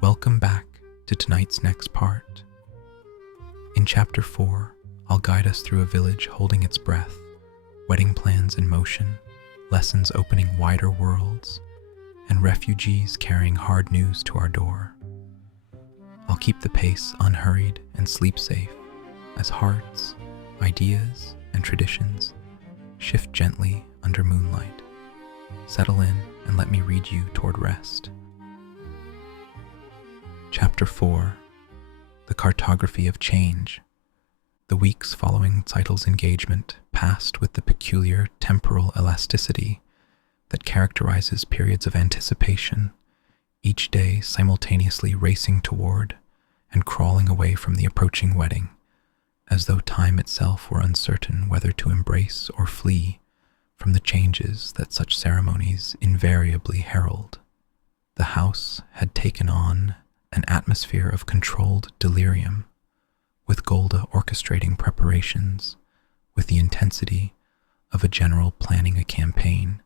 Welcome back to tonight's next part. In Chapter 4, I'll guide us through a village holding its breath, wedding plans in motion, lessons opening wider worlds, and refugees carrying hard news to our door. I'll keep the pace unhurried and sleep safe as hearts, ideas, and traditions shift gently under moonlight. Settle in and let me read you toward rest. Chapter 4, The Cartography of Change. The weeks following Zeitel's engagement passed with the peculiar temporal elasticity that characterizes periods of anticipation, each day simultaneously racing toward and crawling away from the approaching wedding, as though time itself were uncertain whether to embrace or flee from the changes that such ceremonies invariably herald. The house had taken on an atmosphere of controlled delirium, with Golda orchestrating preparations with the intensity of a general planning a campaign,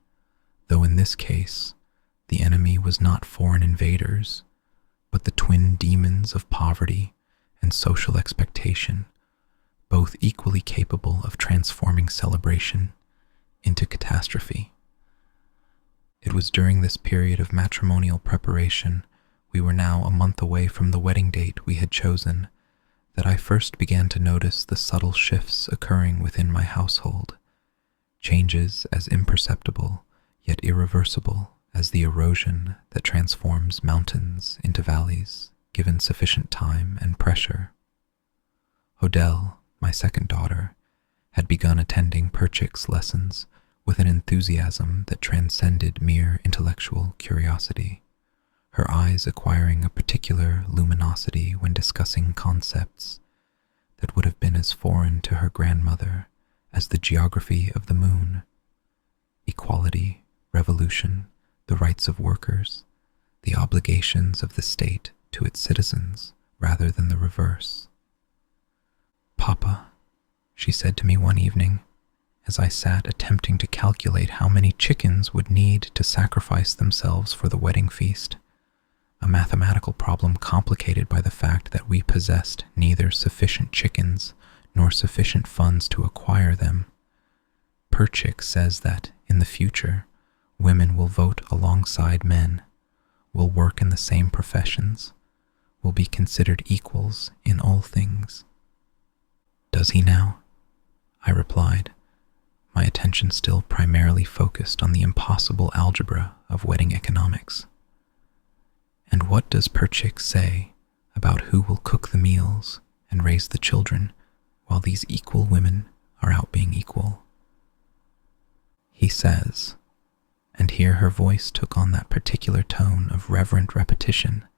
though in this case the enemy was not foreign invaders, but the twin demons of poverty and social expectation, both equally capable of transforming celebration into catastrophe. It was during this period of matrimonial preparation, we were now a month away from the wedding date we had chosen, that I first began to notice the subtle shifts occurring within my household, changes as imperceptible yet irreversible as the erosion that transforms mountains into valleys given sufficient time and pressure. Hodel, my second daughter, had begun attending Perchik's lessons with an enthusiasm that transcended mere intellectual curiosity, her eyes acquiring a particular luminosity when discussing concepts that would have been as foreign to her grandmother as the geography of the moon: equality, revolution, the rights of workers, the obligations of the state to its citizens rather than the reverse. "Papa," she said to me one evening, as I sat attempting to calculate how many chickens would need to sacrifice themselves for the wedding feast, a mathematical problem complicated by the fact that we possessed neither sufficient chickens nor sufficient funds to acquire them. "Perchik says that, in the future, women will vote alongside men, will work in the same professions, will be considered equals in all things." "Does he now?" I replied, my attention still primarily focused on the impossible algebra of wedding economics. "And what does Perchik say about who will cook the meals and raise the children while these equal women are out being equal?" "He says," and here her voice took on that particular tone of reverent repetition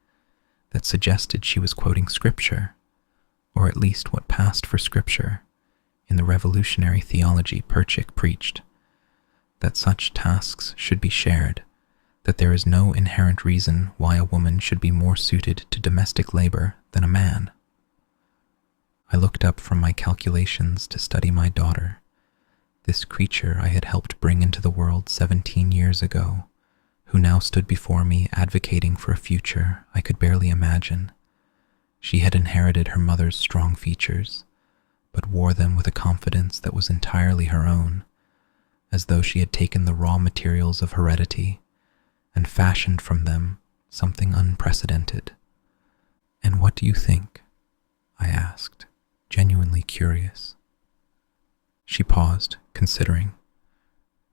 that suggested she was quoting scripture, or at least what passed for scripture in the revolutionary theology Perchik preached, that such tasks should be shared, that there is no inherent reason why a woman should be more suited to domestic labor than a man. I looked up from my calculations to study my daughter, this creature I had helped bring into the world 17 years ago, who now stood before me advocating for a future I could barely imagine. She had inherited her mother's strong features, but wore them with a confidence that was entirely her own, as though she had taken the raw materials of heredity and fashioned from them something unprecedented. "And what do you think?" I asked, genuinely curious. She paused, considering,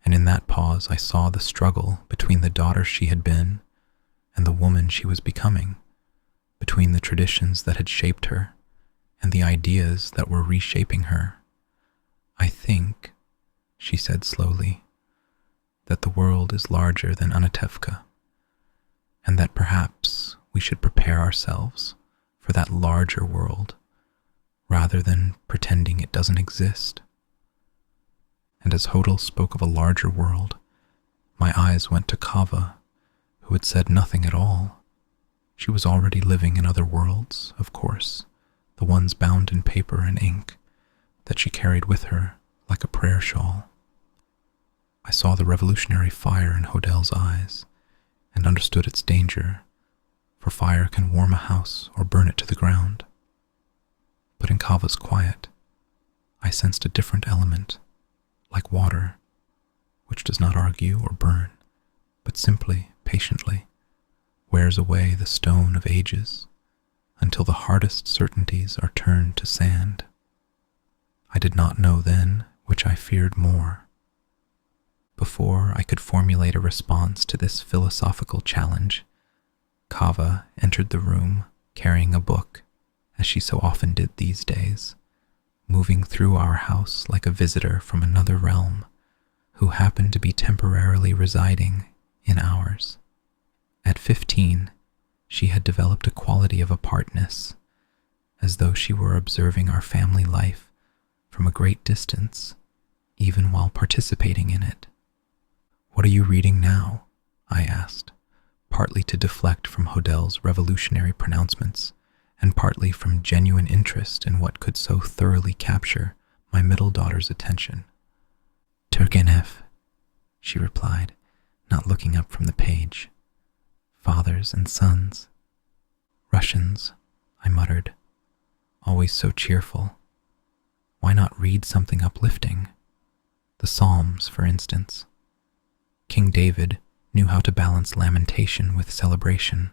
and in that pause I saw the struggle between the daughter she had been and the woman she was becoming, between the traditions that had shaped her and the ideas that were reshaping her. "I think," she said slowly, "that the world is larger than Anatevka, and that perhaps we should prepare ourselves for that larger world rather than pretending it doesn't exist." And as Hodel spoke of a larger world, my eyes went to Chava, who had said nothing at all. She was already living in other worlds, of course, the ones bound in paper and ink that she carried with her like a prayer shawl. I saw the revolutionary fire in Hodel's eyes and understood its danger, for fire can warm a house or burn it to the ground. But in Chava's quiet, I sensed a different element, like water, which does not argue or burn, but simply, patiently, wears away the stone of ages until the hardest certainties are turned to sand. I did not know then which I feared more. Before I could formulate a response to this philosophical challenge, Chava entered the room carrying a book, as she so often did these days, moving through our house like a visitor from another realm who happened to be temporarily residing in ours. At 15, she had developed a quality of apartness, as though she were observing our family life from a great distance, even while participating in it. "What are you reading now?" I asked, partly to deflect from Hodel's revolutionary pronouncements, and partly from genuine interest in what could so thoroughly capture my middle daughter's attention. "Turgenev," she replied, not looking up from the page. "Fathers and sons." "Russians," I muttered, "always so cheerful. Why not read something uplifting? The Psalms, for instance. King David knew how to balance lamentation with celebration."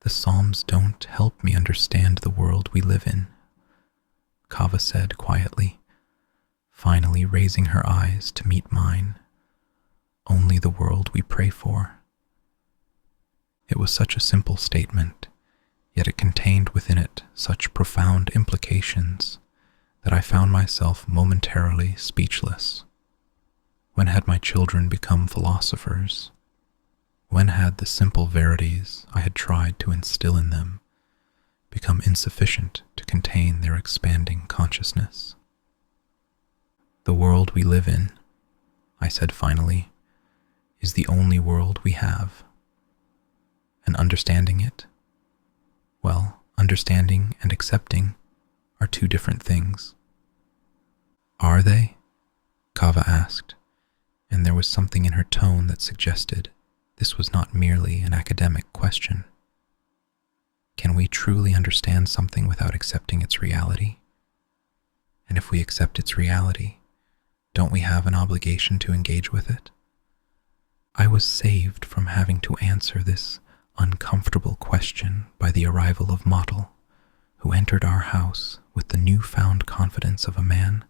"The Psalms don't help me understand the world we live in," Chava said quietly, finally raising her eyes to meet mine. "Only the world we pray for." It was such a simple statement, yet it contained within it such profound implications that I found myself momentarily speechless. When had my children become philosophers? When had the simple verities I had tried to instill in them become insufficient to contain their expanding consciousness? "The world we live in," I said finally, "is the only world we have. And understanding it? Well, understanding and accepting are two different things." "Are they?" Chava asked, and there was something in her tone that suggested this was not merely an academic question. Can we truly understand something without accepting its reality? And if we accept its reality, don't we have an obligation to engage with it? I was saved from having to answer this uncomfortable question by the arrival of Hodel, who entered our house with the newfound confidence of a man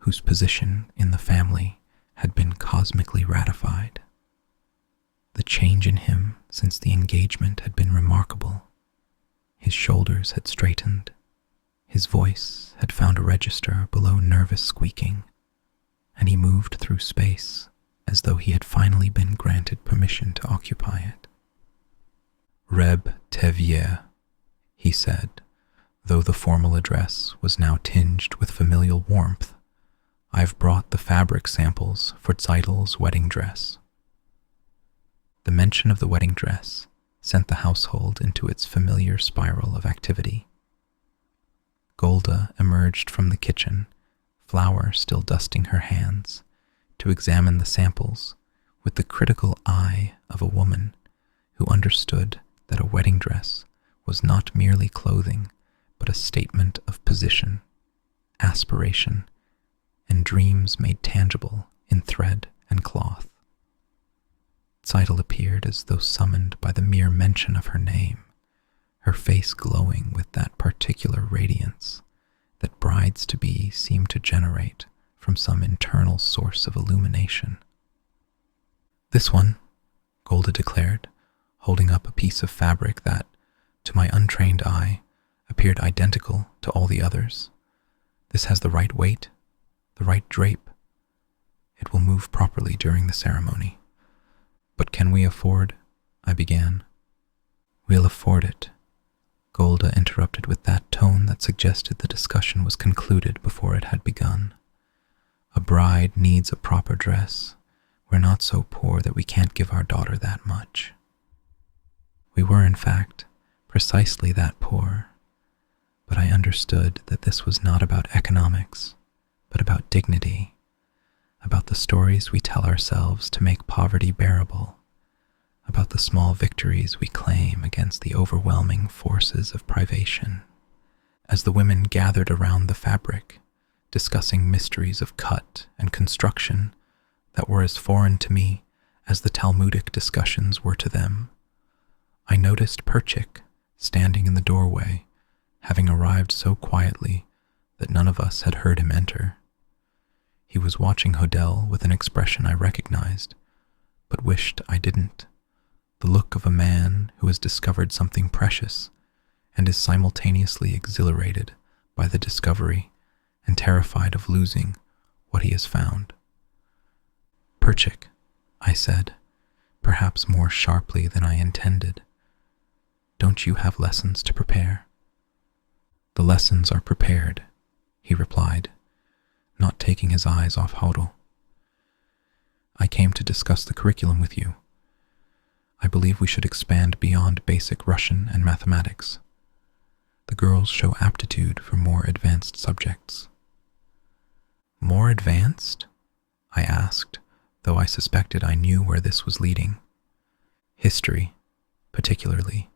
whose position in the family had been cosmically ratified. The change in him since the engagement had been remarkable. His shoulders had straightened, his voice had found a register below nervous squeaking, and he moved through space as though he had finally been granted permission to occupy it. "Reb Tevye," he said, though the formal address was now tinged with familial warmth. "I've brought the fabric samples for Zeitl's wedding dress." The mention of the wedding dress sent the household into its familiar spiral of activity. Golda emerged from the kitchen, flour still dusting her hands, to examine the samples with the critical eye of a woman who understood that a wedding dress was not merely clothing, but a statement of position, aspiration, and dreams made tangible in thread and cloth. Zeitel appeared as though summoned by the mere mention of her name, her face glowing with that particular radiance that brides-to-be seem to generate from some internal source of illumination. "This one," Golda declared, holding up a piece of fabric that, to my untrained eye, appeared identical to all the others. "This has the right weight, the right drape. It will move properly during the ceremony." "But can we afford?" I began. "We'll afford it," Golda interrupted with that tone that suggested the discussion was concluded before it had begun. "A bride needs a proper dress. We're not so poor that we can't give our daughter that much." We were, in fact, precisely that poor, but I understood that this was not about economics, but about dignity, about the stories we tell ourselves to make poverty bearable, about the small victories we claim against the overwhelming forces of privation. As the women gathered around the fabric, discussing mysteries of cut and construction that were as foreign to me as the Talmudic discussions were to them, I noticed Perchik standing in the doorway, having arrived so quietly that none of us had heard him enter. He was watching Hodel with an expression I recognized, but wished I didn't. The look of a man who has discovered something precious and is simultaneously exhilarated by the discovery and terrified of losing what he has found. "Perchik," I said, perhaps more sharply than I intended, "don't you have lessons to prepare?" "The lessons are prepared," he replied, not taking his eyes off Hodel. "I came to discuss the curriculum with you. I believe we should expand beyond basic Russian and mathematics. The girls show aptitude for more advanced subjects." "More advanced?" I asked, though I suspected I knew where this was leading. "History, particularly.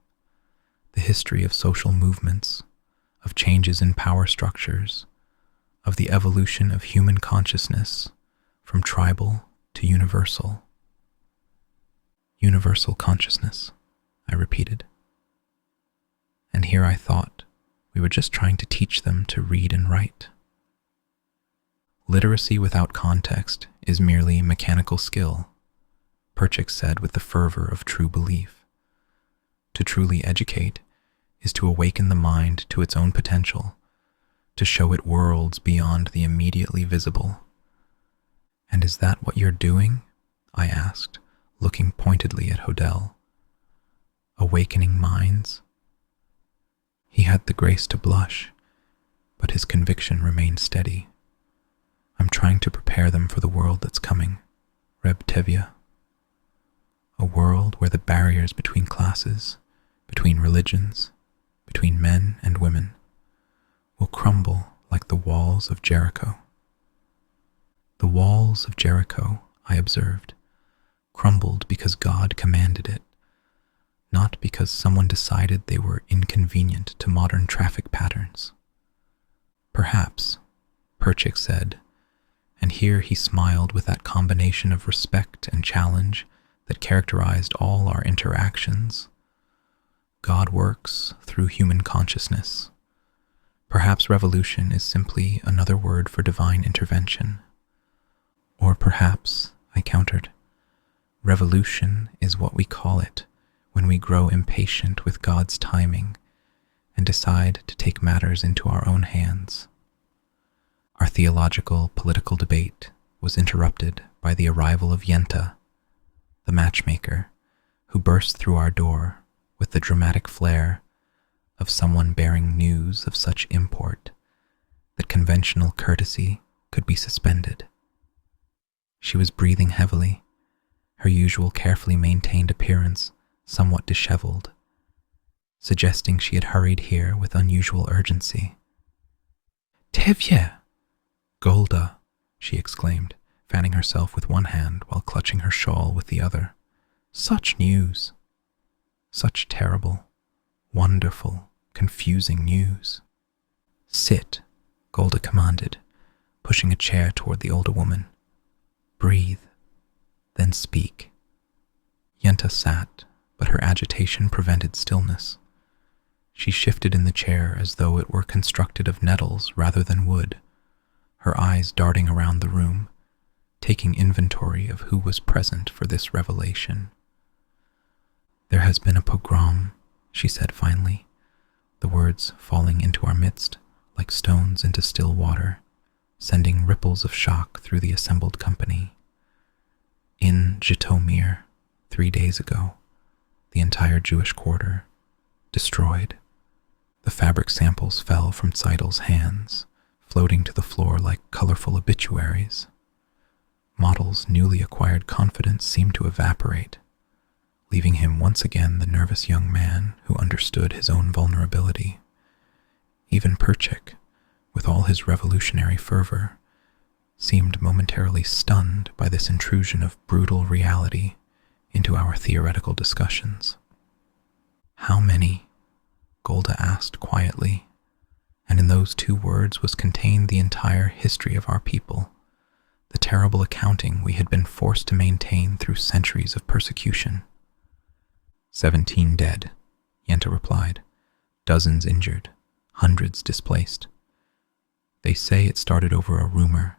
The history of social movements, of changes in power structures, of the evolution of human consciousness from tribal to universal." "Universal consciousness," I repeated. And here I thought we were just trying to teach them to read and write. "Literacy without context is merely mechanical skill," Perchik said with the fervor of true belief. "To truly educate is to awaken the mind to its own potential, to show it worlds beyond the immediately visible." "And is that what you're doing?" I asked, looking pointedly at Hodel. "Awakening minds?" He had the grace to blush, but his conviction remained steady. "I'm trying to prepare them for the world that's coming, Reb Tevye. A world where the barriers between classes, between religions, between men and women, will crumble like the walls of Jericho." "The walls of Jericho," I observed, "crumbled because God commanded it, not because someone decided they were inconvenient to modern traffic patterns." "Perhaps," Perchik said, and here he smiled with that combination of respect and challenge that characterized all our interactions. "God works through human consciousness. Perhaps revolution is simply another word for divine intervention. Or perhaps," I countered, "revolution is what we call it when we grow impatient with God's timing and decide to take matters into our own hands." Our theological, political debate was interrupted by the arrival of Yenta, the matchmaker, who burst through our door with the dramatic flair of someone bearing news of such import that conventional courtesy could be suspended. She was breathing heavily, her usual carefully maintained appearance somewhat disheveled, suggesting she had hurried here with unusual urgency. "Tevye! Golda!" she exclaimed, fanning herself with one hand while clutching her shawl with the other. "Such news! Such terrible, wonderful, confusing news." "Sit," Golda commanded, pushing a chair toward the older woman. "Breathe, then speak." Yenta sat, but her agitation prevented stillness. She shifted in the chair as though it were constructed of nettles rather than wood, her eyes darting around the room, taking inventory of who was present for this revelation. "There has been a pogrom," she said finally, the words falling into our midst like stones into still water, sending ripples of shock through the assembled company. "In Zhytomyr, 3 days ago, the entire Jewish quarter, destroyed." The fabric samples fell from Seidel's hands, floating to the floor like colorful obituaries. Model's newly acquired confidence seemed to evaporate, leaving him once again the nervous young man who understood his own vulnerability. Even Perchik, with all his revolutionary fervor, seemed momentarily stunned by this intrusion of brutal reality into our theoretical discussions. How many? Golda asked quietly, and in those 2 words was contained the entire history of our people, the terrible accounting we had been forced to maintain through centuries of persecution. 17 dead, Yenta replied, dozens injured, hundreds displaced. They say it started over a rumor,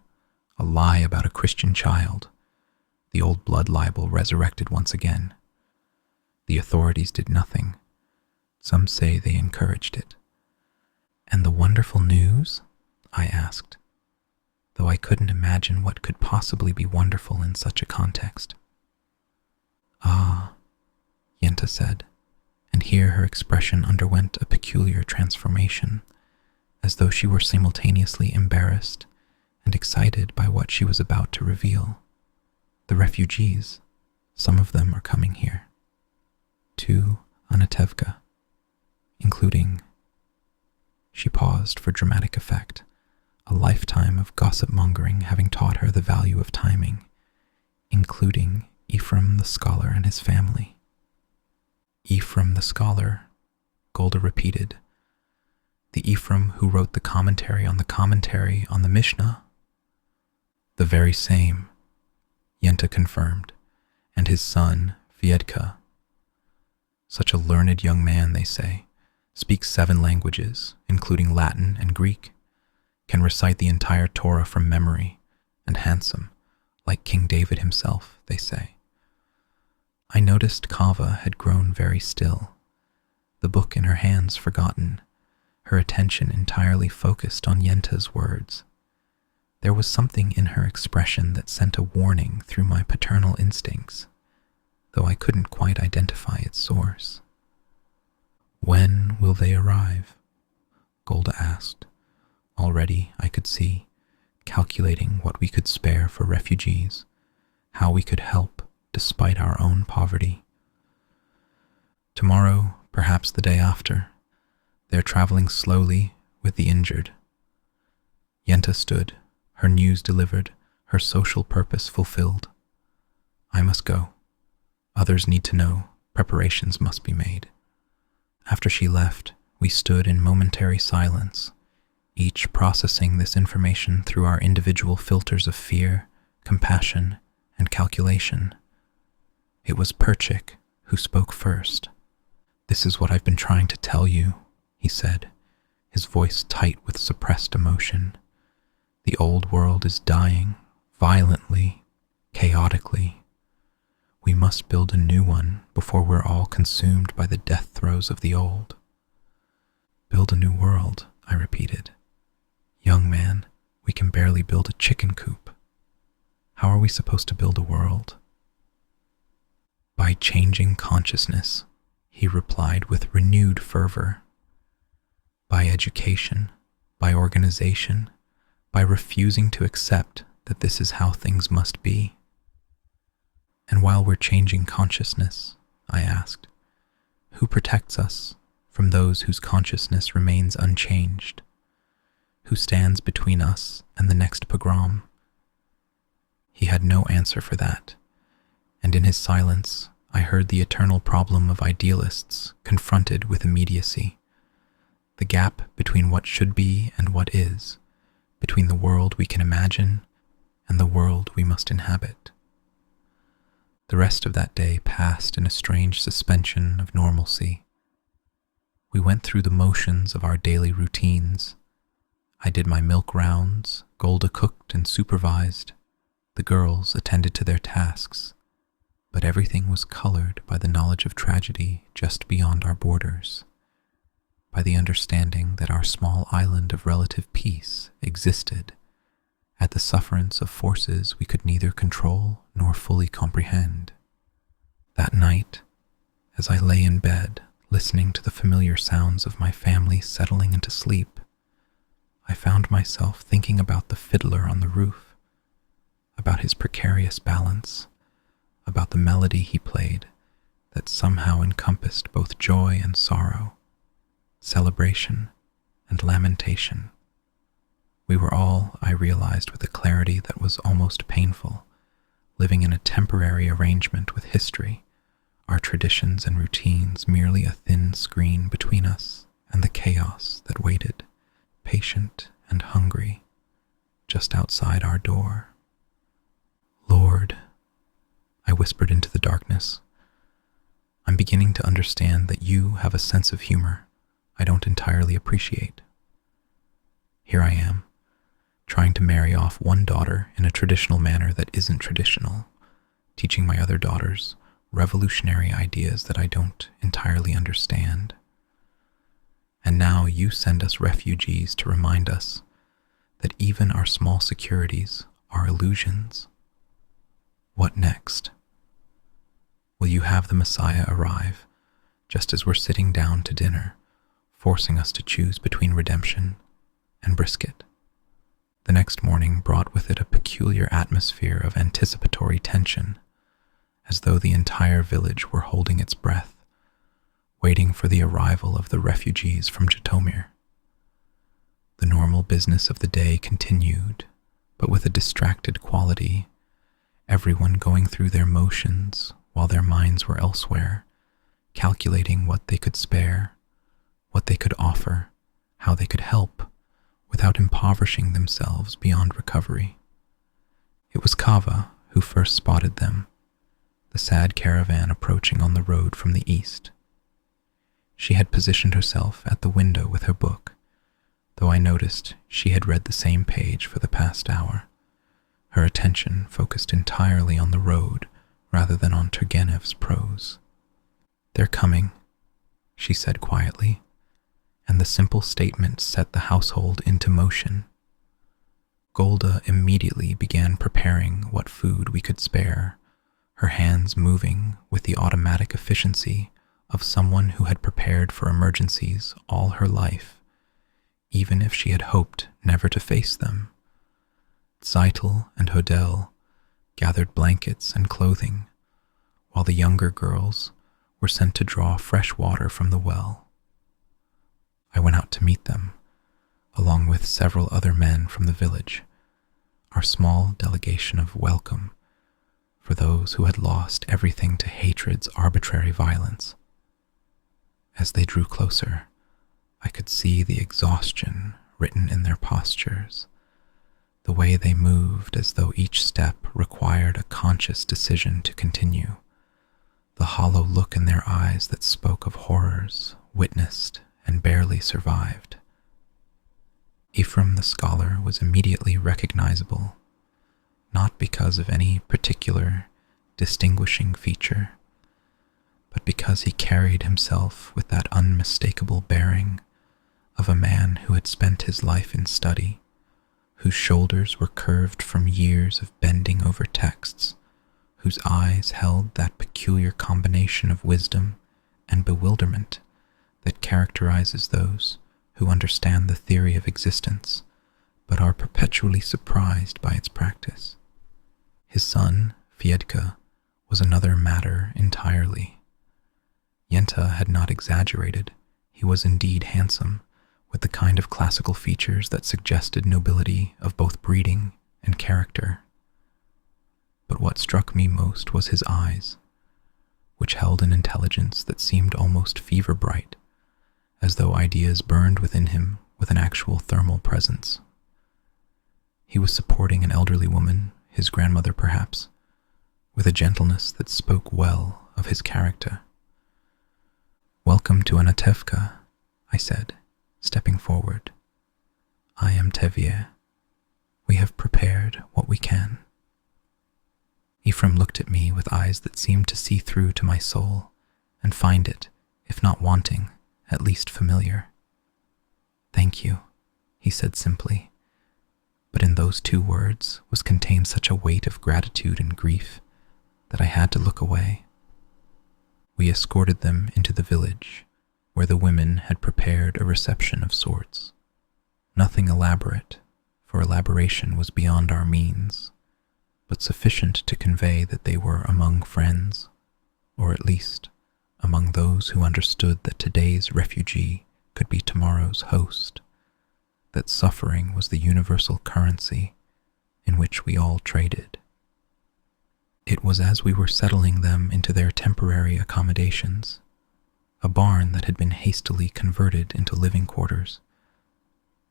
a lie about a Christian child. The old blood libel resurrected once again. The authorities did nothing. Some say they encouraged it. And the wonderful news? I asked, though I couldn't imagine what could possibly be wonderful in such a context. Ah, Yenta said, and here her expression underwent a peculiar transformation, as though she were simultaneously embarrassed and excited by what she was about to reveal. The refugees, some of them are coming here. To Anatevka, including... She paused for dramatic effect, a lifetime of gossip-mongering having taught her the value of timing, including Ephraim the scholar and his family. Ephraim the scholar, Golda repeated. The Ephraim who wrote the commentary on the Mishnah? The very same, Yenta confirmed, and his son, Fiedka. Such a learned young man, they say, speaks 7 languages, including Latin and Greek, can recite the entire Torah from memory, and handsome, like King David himself, they say. I noticed Chava had grown very still, the book in her hands forgotten, her attention entirely focused on Yenta's words. There was something in her expression that sent a warning through my paternal instincts, though I couldn't quite identify its source. When will they arrive? Golda asked. Already I could see, calculating what we could spare for refugees, how we could help despite our own poverty. Tomorrow, perhaps the day after, they're traveling slowly with the injured. Yenta stood, her news delivered, her social purpose fulfilled. I must go. Others need to know. Preparations must be made. After she left, we stood in momentary silence, each processing this information through our individual filters of fear, compassion, and calculation. It was Perchik who spoke first. This is what I've been trying to tell you, he said, his voice tight with suppressed emotion. The old world is dying, violently, chaotically. We must build a new one before we're all consumed by the death throes of the old. Build a new world, I repeated. Young man, we can barely build a chicken coop. How are we supposed to build a world? By changing consciousness, he replied with renewed fervor. By education, by organization, by refusing to accept that this is how things must be. And while we're changing consciousness, I asked, who protects us from those whose consciousness remains unchanged? Who stands between us and the next pogrom? He had no answer for that, and in his silence I heard the eternal problem of idealists confronted with immediacy, the gap between what should be and what is, between the world we can imagine and the world we must inhabit. The rest of that day passed in a strange suspension of normalcy. We went through the motions of our daily routines. I did my milk rounds, Golda cooked and supervised. The girls attended to their tasks, but everything was colored by the knowledge of tragedy just beyond our borders, by the understanding that our small island of relative peace existed at the sufferance of forces we could neither control nor fully comprehend. That night, as I lay in bed, listening to the familiar sounds of my family settling into sleep, I found myself thinking about the fiddler on the roof, about his precarious balance, about the melody he played that somehow encompassed both joy and sorrow, celebration and lamentation. We were all, I realized with a clarity that was almost painful, living in a temporary arrangement with history our traditions and routines merely a thin screen between us and the chaos that waited, patient and hungry, just outside our door. Lord, I whispered into the darkness, I'm beginning to understand that you have a sense of humor I don't entirely appreciate. Here I am, trying to marry off one daughter in a traditional manner that isn't traditional, teaching my other daughters revolutionary ideas that I don't entirely understand. And now you send us refugees to remind us that even our small securities are illusions. What next? Will you have the Messiah arrive just as we're sitting down to dinner, forcing us to choose between redemption and brisket? The next morning brought with it a peculiar atmosphere of anticipatory tension, as though the entire village were holding its breath, waiting for the arrival of the refugees from Jitomir. The normal business of the day continued, but with a distracted quality, everyone going through their motions while their minds were elsewhere, calculating what they could spare, what they could offer, how they could help, without impoverishing themselves beyond recovery. It was Chava who first spotted them, the sad caravan approaching on the road from the east. She had positioned herself at the window with her book, though I noticed she had read the same page for the past hour, her attention focused entirely on the road rather than on Turgenev's prose. They're coming, she said quietly, and the simple statement set the household into motion. Golda immediately began preparing what food we could spare, her hands moving with the automatic efficiency of someone who had prepared for emergencies all her life, even if she had hoped never to face them. Zeitel and Hodel gathered blankets and clothing, while the younger girls were sent to draw fresh water from the well. I went out to meet them, along with several other men from the village, our small delegation of welcome for those who had lost everything to hatred's arbitrary violence. As they drew closer, I could see the exhaustion written in their postures, the way they moved as though each step required a conscious decision to continue, the hollow look in their eyes that spoke of horrors witnessed and barely survived. Ephraim the scholar was immediately recognizable, not because of any particular distinguishing feature, but because he carried himself with that unmistakable bearing of a man who had spent his life in study, whose shoulders were curved from years of bending over texts, whose eyes held that peculiar combination of wisdom and bewilderment that characterizes those who understand the theory of existence but are perpetually surprised by its practice. His son, Fiedka, was another matter entirely. Yenta had not exaggerated. He was indeed handsome, with the kind of classical features that suggested nobility of both breeding and character. But what struck me most was his eyes, which held an intelligence that seemed almost fever-bright, as though ideas burned within him with an actual thermal presence. He was supporting an elderly woman, his grandmother perhaps, with a gentleness that spoke well of his character. "Welcome to Anatevka," I said, stepping forward. "I am Tevye. We have prepared what we can." Ephraim looked at me with eyes that seemed to see through to my soul and find it, if not wanting, at least familiar. "Thank you," he said simply, but in those two words was contained such a weight of gratitude and grief that I had to look away. We escorted them into the village, where the women had prepared a reception of sorts. Nothing elaborate, for elaboration was beyond our means, but sufficient to convey that they were among friends, or at least among those who understood that today's refugee could be tomorrow's host, that suffering was the universal currency in which we all traded. It was as we were settling them into their temporary accommodations, a barn that had been hastily converted into living quarters,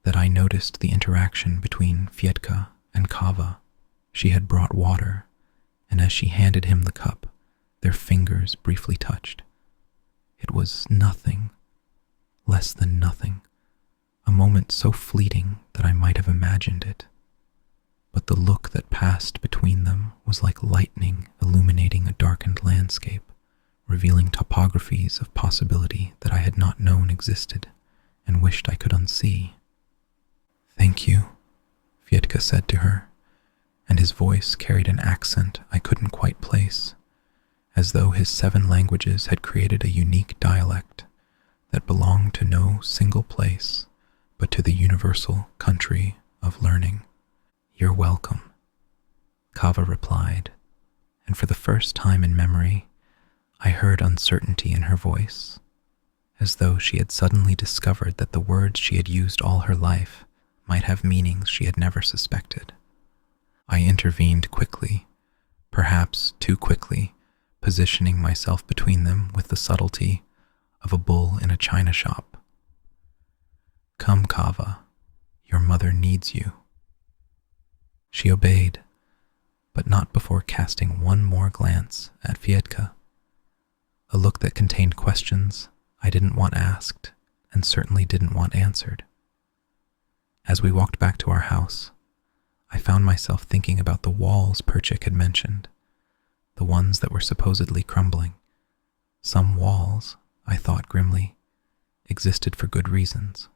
that I noticed the interaction between Fyetka and Chava. She had brought water, and as she handed him the cup, their fingers briefly touched. It was nothing, less than nothing, a moment so fleeting that I might have imagined it. But the look that passed between them was like lightning illuminating a darkened landscape, revealing topographies of possibility that I had not known existed and wished I could unsee. "Thank you," Fyetka said to her, and his voice carried an accent I couldn't quite place, as though his 7 languages had created a unique dialect that belonged to no single place, but to the universal country of learning. "You're welcome," Chava replied, and for the first time in memory, I heard uncertainty in her voice, as though she had suddenly discovered that the words she had used all her life might have meanings she had never suspected. I intervened quickly, perhaps too quickly, positioning myself between them with the subtlety of a bull in a china shop. "Come, Chava, your mother needs you." She obeyed, but not before casting one more glance at Fyetka, a look that contained questions I didn't want asked and certainly didn't want answered. As we walked back to our house, I found myself thinking about the walls Perchik had mentioned, the ones that were supposedly crumbling. Some walls, I thought grimly, existed for good reasons: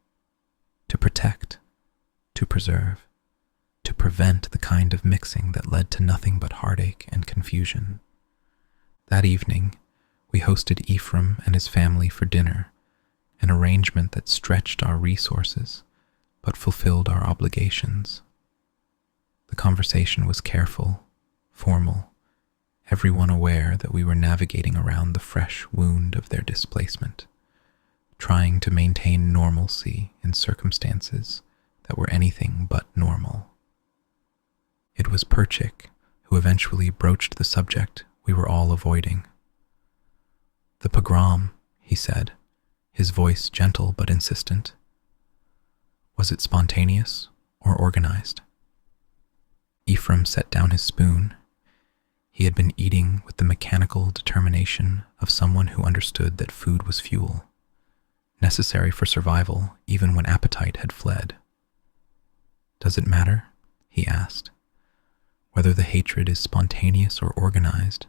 to protect, to preserve, to prevent the kind of mixing that led to nothing but heartache and confusion. That evening, we hosted Ephraim and his family for dinner, an arrangement that stretched our resources but fulfilled our obligations. The conversation was careful, formal, everyone aware that we were navigating around the fresh wound of their displacement, trying to maintain normalcy in circumstances that were anything but normal. It was Perchik who eventually broached the subject we were all avoiding. "The pogrom," he said, his voice gentle but insistent. "Was it spontaneous or organized?" Ephraim set down his spoon. He had been eating with the mechanical determination of someone who understood that food was fuel, necessary for survival even when appetite had fled. "Does it matter?" he asked. "Whether the hatred is spontaneous or organized,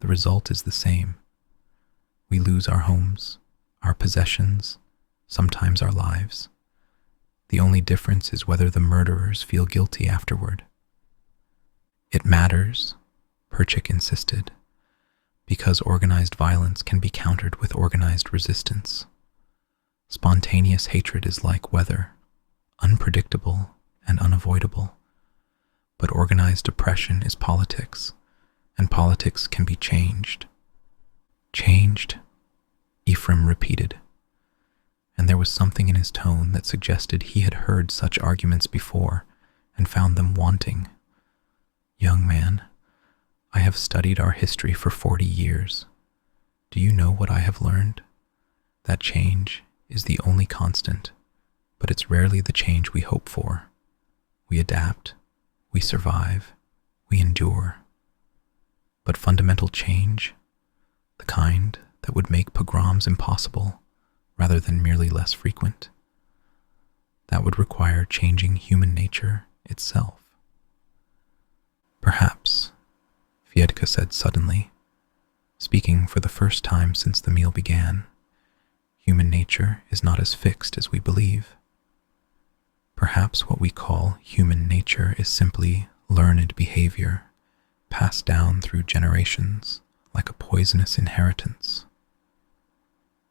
the result is the same. We lose our homes, our possessions, sometimes our lives. The only difference is whether the murderers feel guilty afterward." "It matters," Perchik insisted, "because organized violence can be countered with organized resistance. Spontaneous hatred is like weather, unpredictable and unavoidable. But organized oppression is politics, and politics can be changed." "Changed?" Ephraim repeated, and there was something in his tone that suggested he had heard such arguments before and found them wanting. "Young man, I have studied our history for 40 years. Do you know what I have learned? That change is the only constant, but it's rarely the change we hope for. We adapt, we survive, we endure. But fundamental change, the kind that would make pogroms impossible rather than merely less frequent, that would require changing human nature itself." "Perhaps," Fyetka said suddenly, speaking for the first time since the meal began, "human nature is not as fixed as we believe. Perhaps what we call human nature is simply learned behavior, passed down through generations like a poisonous inheritance."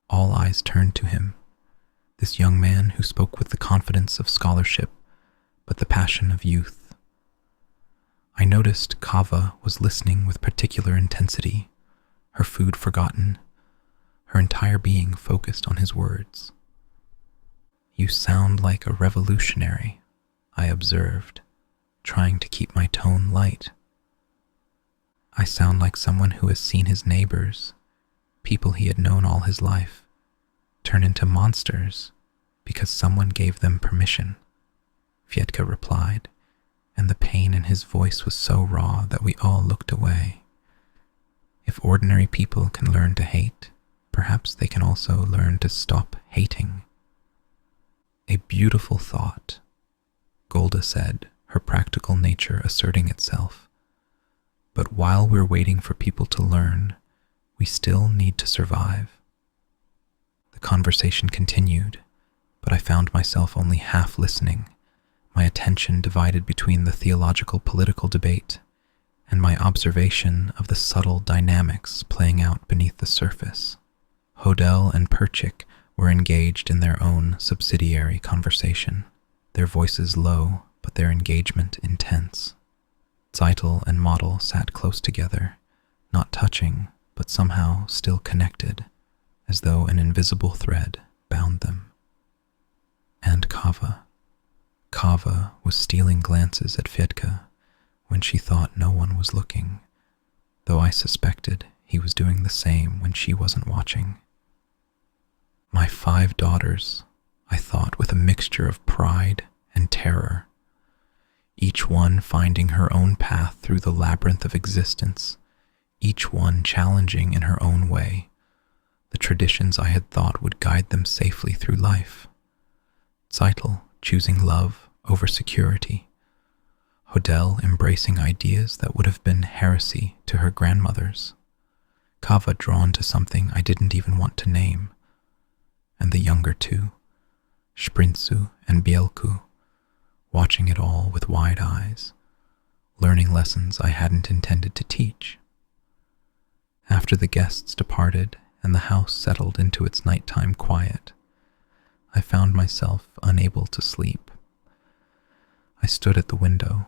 All eyes turned to him, this young man who spoke with the confidence of scholarship, but the passion of youth. I noticed Chava was listening with particular intensity, her food forgotten, her entire being focused on his words. "You sound like a revolutionary," I observed, trying to keep my tone light. I sound like someone who has seen his neighbors, people he had known all his life, turn into monsters because someone gave them permission, Fyetka replied, and the pain in his voice was so raw that we all looked away. If ordinary people can learn to hate, perhaps they can also learn to stop hating. A beautiful thought, Golda said, her practical nature asserting itself. But while we're waiting for people to learn, we still need to survive. The conversation continued, but I found myself only half listening, my attention divided between the theological-political debate and my observation of the subtle dynamics playing out beneath the surface. Hodel and Perchik were engaged in their own subsidiary conversation, their voices low, but their engagement intense. Zeitel and Model sat close together, not touching, but somehow still connected, as though an invisible thread bound them. And Chava. Chava was stealing glances at Fyetka when she thought no one was looking, though I suspected he was doing the same when she wasn't watching. My 5 daughters, I thought with a mixture of pride and terror, each one finding her own path through the labyrinth of existence, each one challenging in her own way the traditions I had thought would guide them safely through life. Zeitel choosing love over security, Hodel embracing ideas that would have been heresy to her grandmothers, Chava drawn to something I didn't even want to name, and the younger two, Sprintsu and Bielku, watching it all with wide eyes, learning lessons I hadn't intended to teach. After the guests departed and the house settled into its nighttime quiet, I found myself unable to sleep. I stood at the window,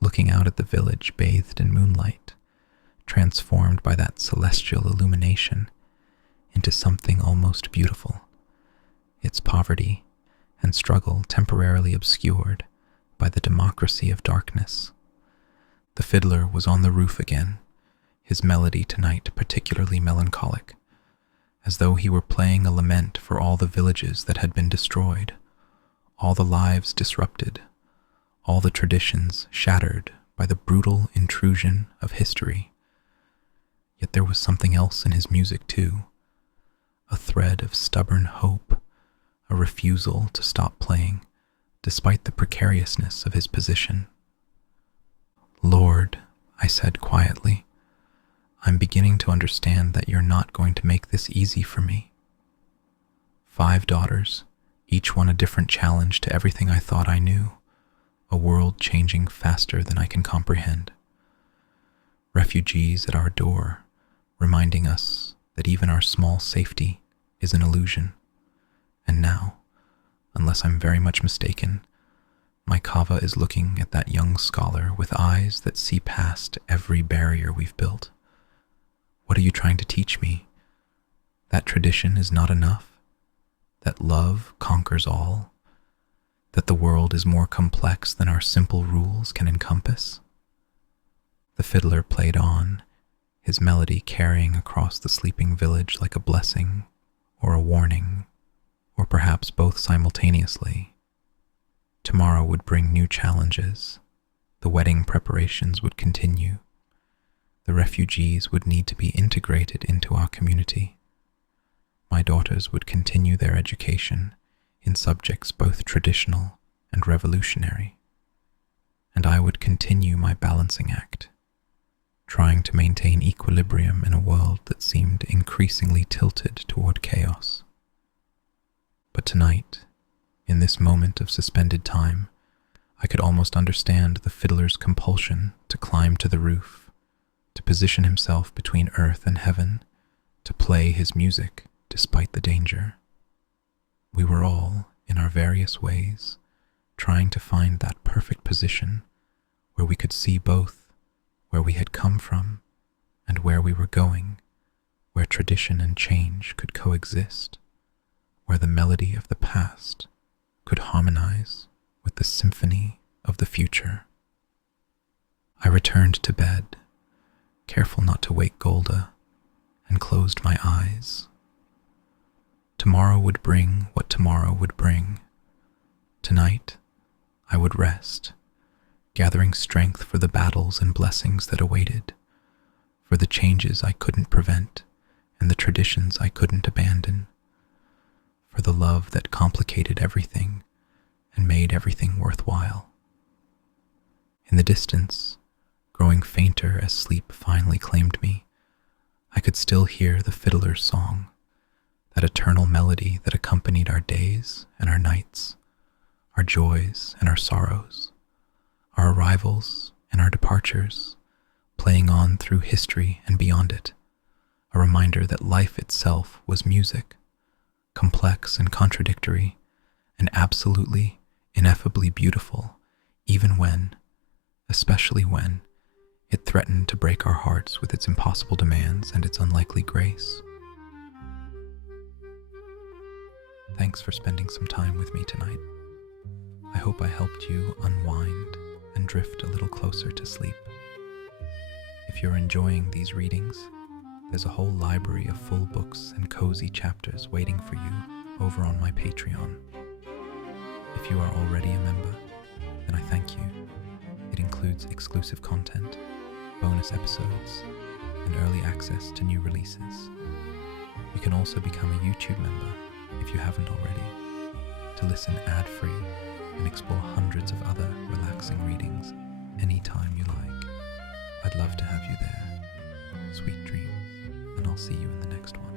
looking out at the village bathed in moonlight, transformed by that celestial illumination into something almost beautiful, its poverty and struggle temporarily obscured by the democracy of darkness. The fiddler was on the roof again, his melody tonight particularly melancholic, as though he were playing a lament for all the villages that had been destroyed, all the lives disrupted, all the traditions shattered by the brutal intrusion of history. Yet there was something else in his music too, a thread of stubborn hope, a refusal to stop playing, despite the precariousness of his position. "Lord," I said quietly, "I'm beginning to understand that you're not going to make this easy for me." 5 daughters, each one a different challenge to everything I thought I knew, a world changing faster than I can comprehend. Refugees at our door, reminding us that even our small safety is an illusion. And now, unless I'm very much mistaken, my Chava is looking at that young scholar with eyes that see past every barrier we've built. What are you trying to teach me? That tradition is not enough? That love conquers all? That the world is more complex than our simple rules can encompass? The fiddler played on, his melody carrying across the sleeping village like a blessing or a warning, or perhaps both simultaneously. Tomorrow would bring new challenges. The wedding preparations would continue. The refugees would need to be integrated into our community. My daughters would continue their education in subjects both traditional and revolutionary. And I would continue my balancing act, trying to maintain equilibrium in a world that seemed increasingly tilted toward chaos. But tonight, in this moment of suspended time, I could almost understand the fiddler's compulsion to climb to the roof, to position himself between earth and heaven, to play his music despite the danger. We were all, in our various ways, trying to find that perfect position where we could see both where we had come from and where we were going, where tradition and change could coexist, where the melody of the past could harmonize with the symphony of the future. I returned to bed, careful not to wake Golda, and closed my eyes. Tomorrow would bring what tomorrow would bring. Tonight, I would rest, gathering strength for the battles and blessings that awaited, for the changes I couldn't prevent and the traditions I couldn't abandon, for the love that complicated everything and made everything worthwhile. In the distance, growing fainter as sleep finally claimed me, I could still hear the fiddler's song, that eternal melody that accompanied our days and our nights, our joys and our sorrows, our arrivals and our departures, playing on through history and beyond it, a reminder that life itself was music, complex and contradictory, and absolutely, ineffably beautiful, even when, especially when, it threatened to break our hearts with its impossible demands and its unlikely grace. Thanks for spending some time with me tonight. I hope I helped you unwind and drift a little closer to sleep. If you're enjoying these readings, there's a whole library of full books and cozy chapters waiting for you over on my Patreon. If you are already a member, then I thank you. It includes exclusive content, bonus episodes, and early access to new releases. You can also become a YouTube member if you haven't already, to listen ad-free and explore hundreds of other relaxing readings anytime you like. I'd love to have you there. Sweet dreams, and I'll see you in the next one.